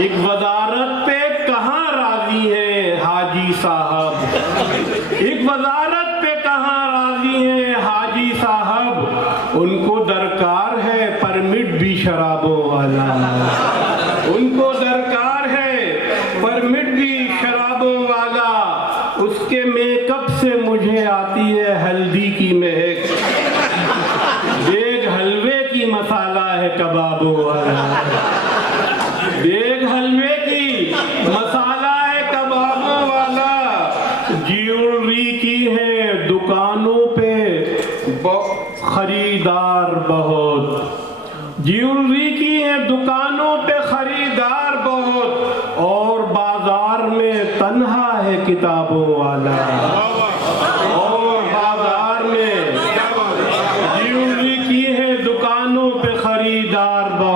एक वजारत पे कहाँ राजी है हाजी साहब, एक वजारत पे कहाँ राजी है हाजी साहब, उनको दरकार है परमिट भी शराबों वाला, उनको दरकार है परमिट भी शराबों वाला, उसके मेकअप से मुझे आती है हल्दी की महक, देख हलवे की मसाला है कबाबों वाला, देख हलवे की मसाला है कबाबों वाला, ज्वेलरी की है दुकानों पे खरीदार बहुत, ज्वेलरी की है दुकानों पे खरीदार बहुत, और बाजार में तन्हा है किताबों वाला, और बाजार में ज्वेलरी की है दुकानों पे खरीदार बहुत।